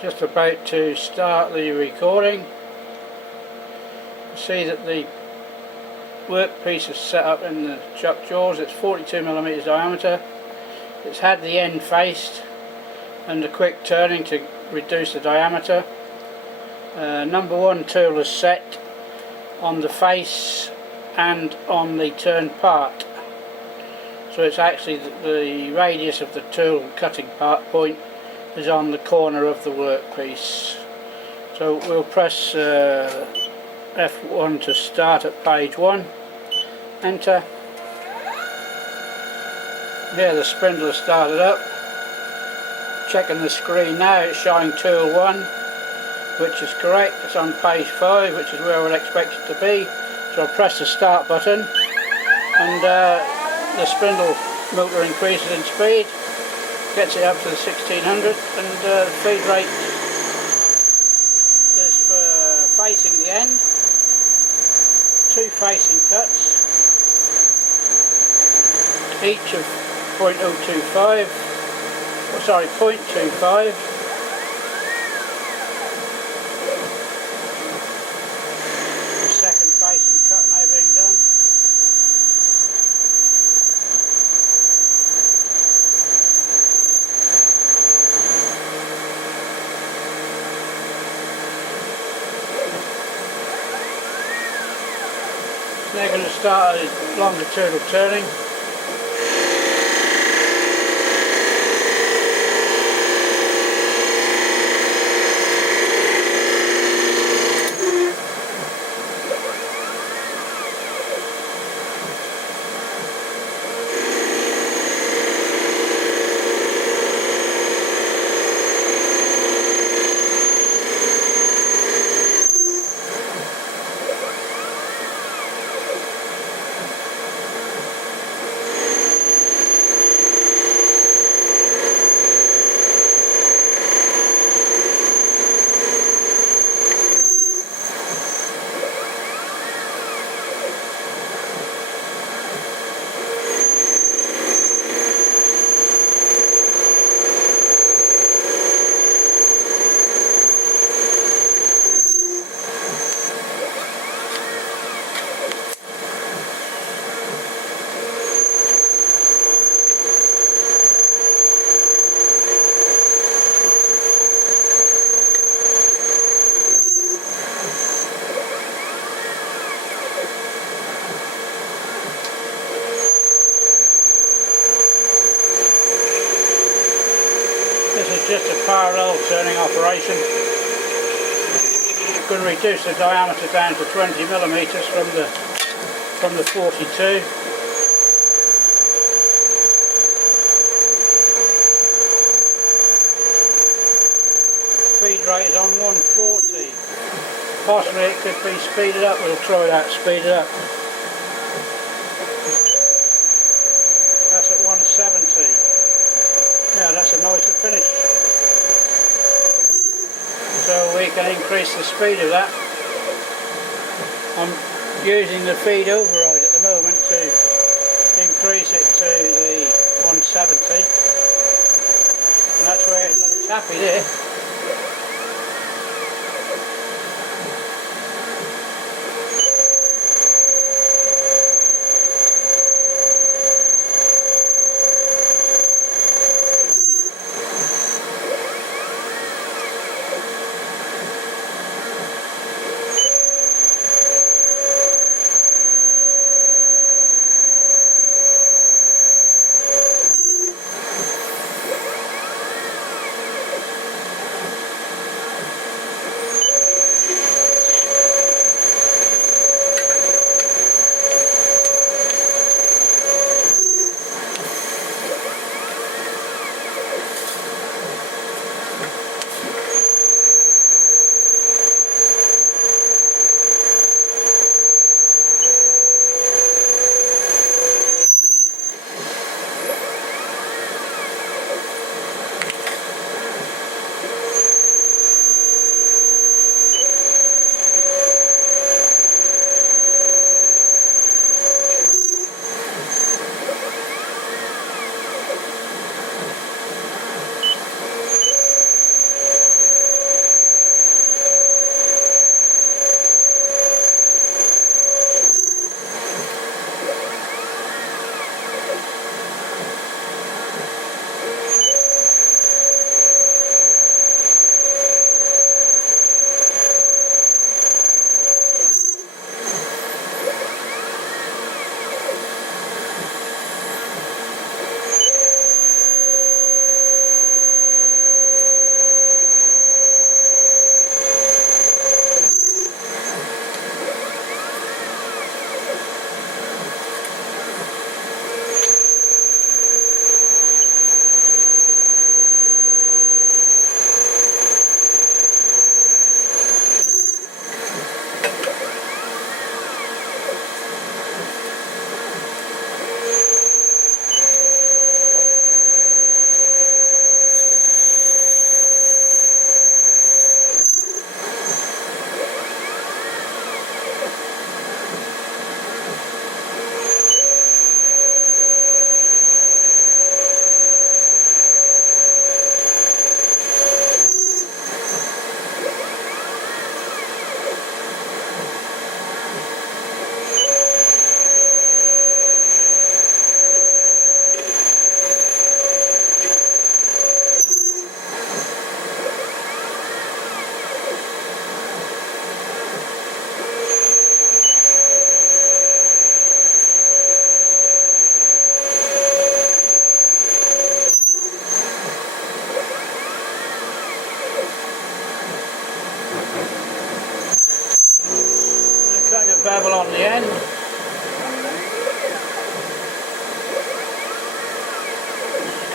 Just about to start the recording. See that the workpiece is set up in the chuck jaws. It's 42mm diameter. It's had the end faced and a quick turning to reduce the diameter. Number one tool is set on the face and on the turned part. So it's actually the radius of the tool cutting part point is on the corner of the workpiece. So we'll press F1 to start at page 1, enter. Here the spindle has started up. Checking the screen now, it's showing tool 1, which is correct. It's on page 5, which is where we'd expect it to be. So I'll press the start button and the spindle motor increases in speed, gets it up to the 1600, and the feed rate is for facing the end, 2 facing cuts, each of 0.025, oh sorry, 0.25. The second facing cut now being done. They're going to start a longitudinal turning. This is just a parallel turning operation. You can reduce the diameter down to 20mm from the 42. Feed rate is on 140. Possibly it could be speeded up. We'll try that, speed it up. That's at 170. Yeah, that's a nicer finish. So we can increase the speed of that. I'm using the feed override at the moment to increase it to the 170. And that's where it's happy there.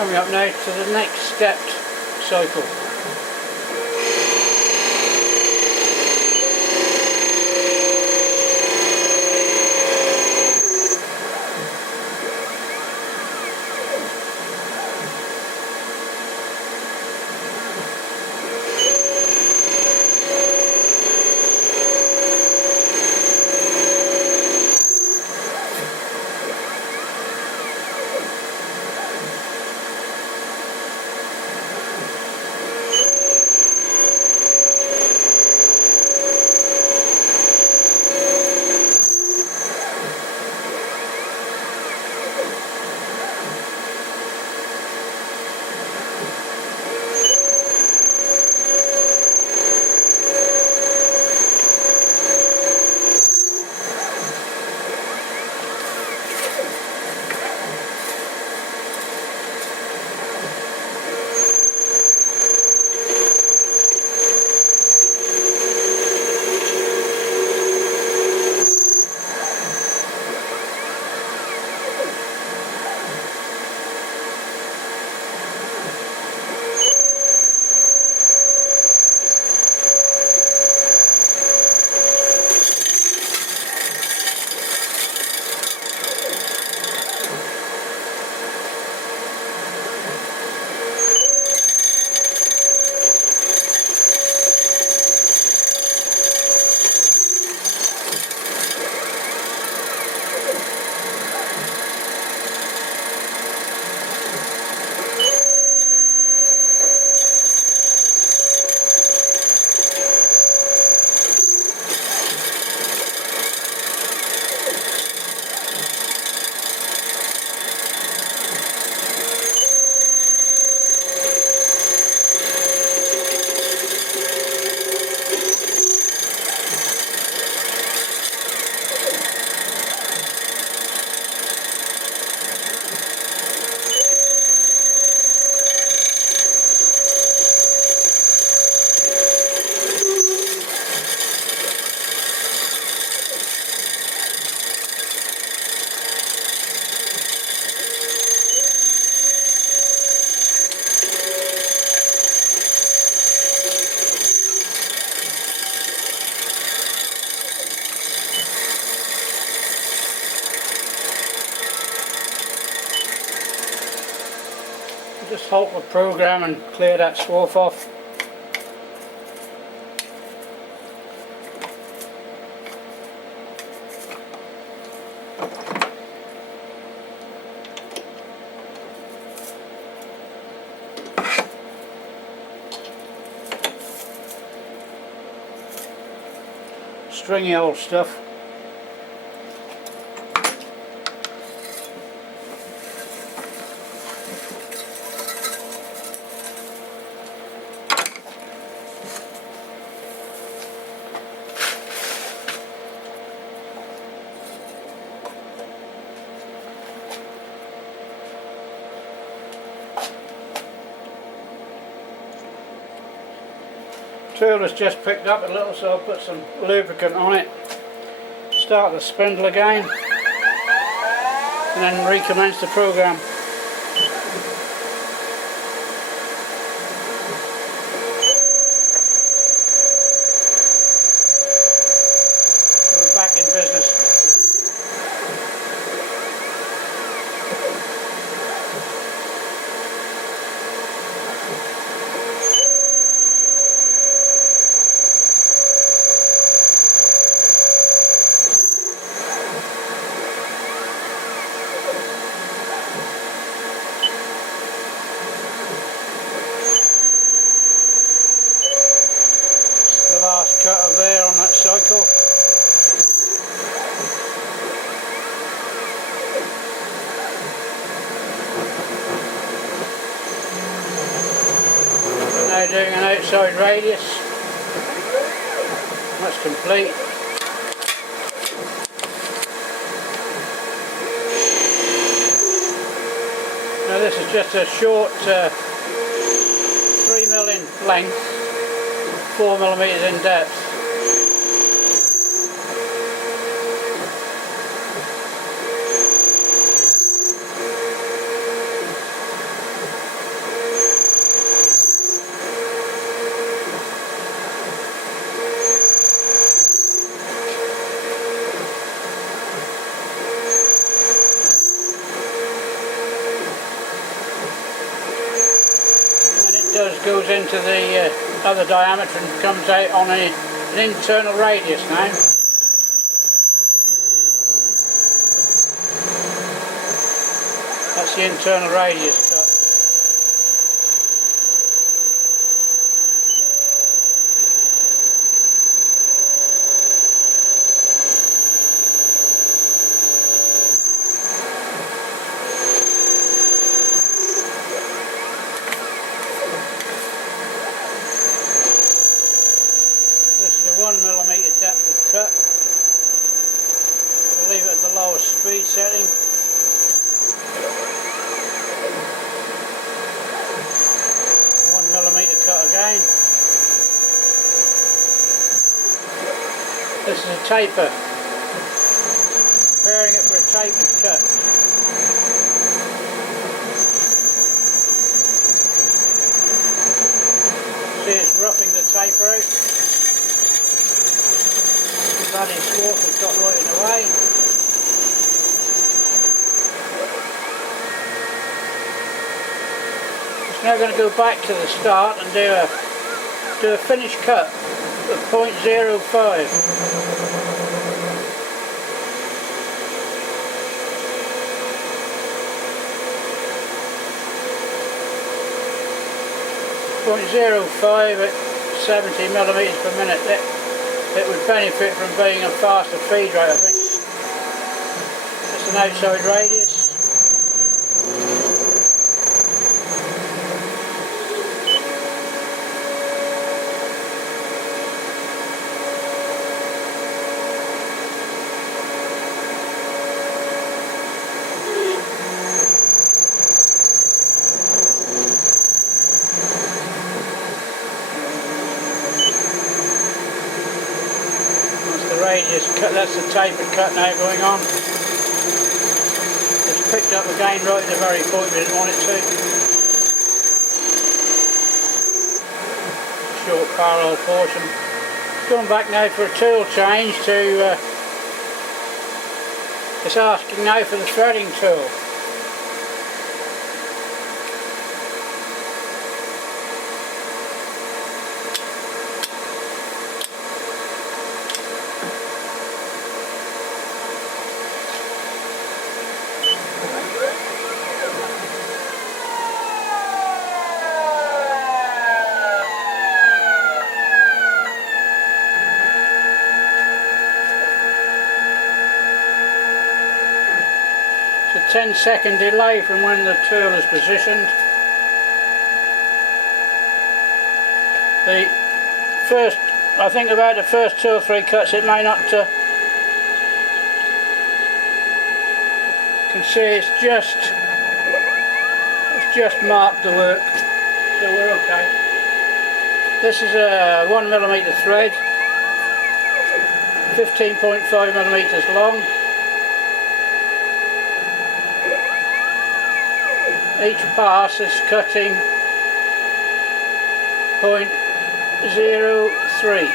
Coming up now to the next stepped cycle. Just halt the program and clear that swarf off. Stringy old stuff. Tool has just picked up a little, so I'll put some lubricant on it, start the spindle again, and then recommence the program. So we're back in business. The last cutter there on that cycle. We're now doing an outside radius. That's complete. Now this is just a short 3mm in length, 4mm in depth. does goes into the other diameter and comes out on an internal radius now. That's the internal radius cut. This is a 1mm depth of cut. We'll leave it at the lowest speed setting. 1mm cut again. This is a taper. Preparing it for a tapered cut. See, it's roughing the taper out. Bloody swarf has got right in the way. It's now going to go back to the start and do a finish cut of 0.05. .05 at 70mm per minute. It would benefit from being a faster feed rate, I think. It's an outside radius. Radius cut, that's the tapered cut now going on. It's picked up again right at the very point we didn't want it to. Short parallel portion. Going back now for a tool change to, it's asking now for the threading tool. It's a 10-second delay from when the tool is positioned. The first, I think about the first 2 or 3 cuts, it may not, can see it's just marked the work, so we're okay. This is a 1mm thread, 15.5mm long. Each pass is cutting 0.03.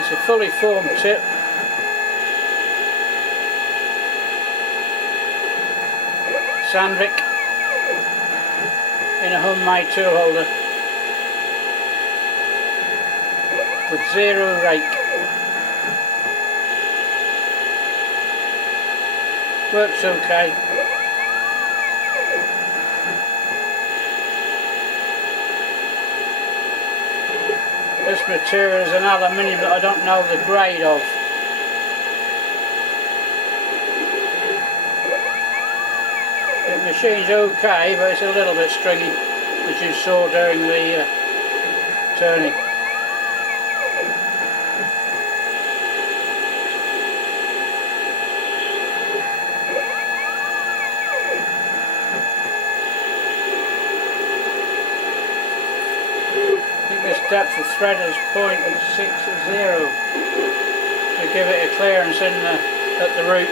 It's a fully formed tip. Sandvik in a homemade tool holder with 0 rake. Works okay. This material is an aluminium that I don't know the grade of. The machine's okay, but it's a little bit stringy, as you saw during the turning. depth of thread is 0.60 to give it a clearance in at the root.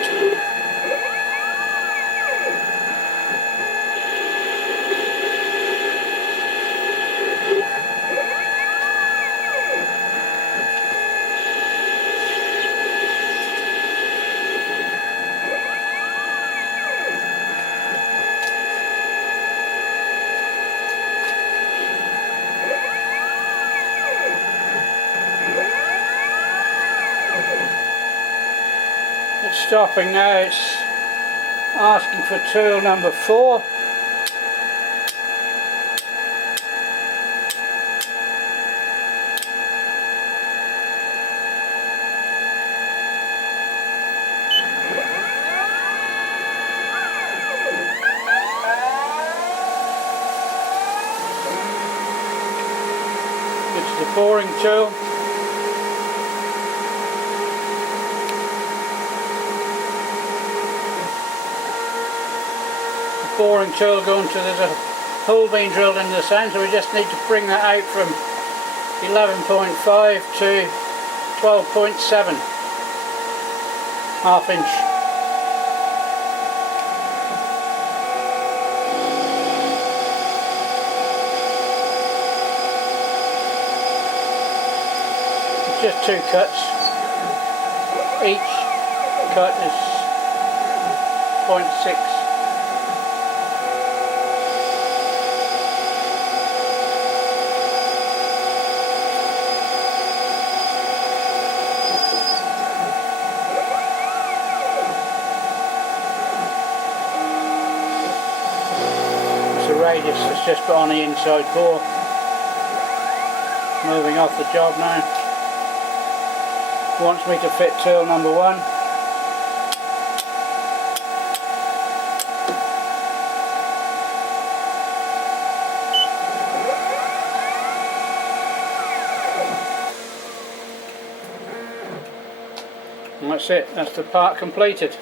It's stopping now, it's asking for tool number 4. It's the boring tool. Boring tool going to, there's a hole being drilled in the sand, so we just need to bring that out from 11.5 to 12.7, ½ inch. It's just 2 cuts, each cut is 0.6. Radius is just put on the inside bore. Moving off the job now. Wants me to fit tool number 1. And that's it, that's the part completed.